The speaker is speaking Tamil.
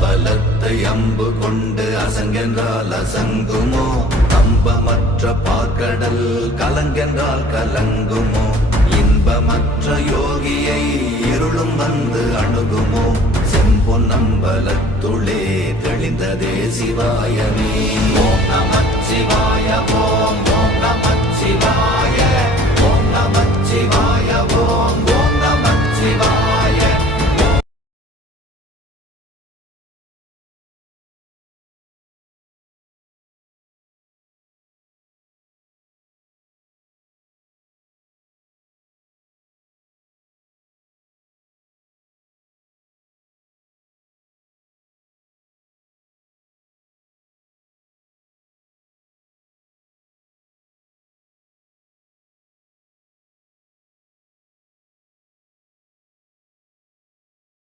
அம்பலத்தை அம்பு கொண்டு அசங்கென்றால் அசங்குமோ? கம்பமற்ற பார்க்கடல் கலங்கென்றால் கலங்குமோ? இன்பமற்ற யோகியை இருளும் வந்து அணுகுமோ? செம்பொன் அம்பலத்துளே தெளிந்ததே சிவாயமே.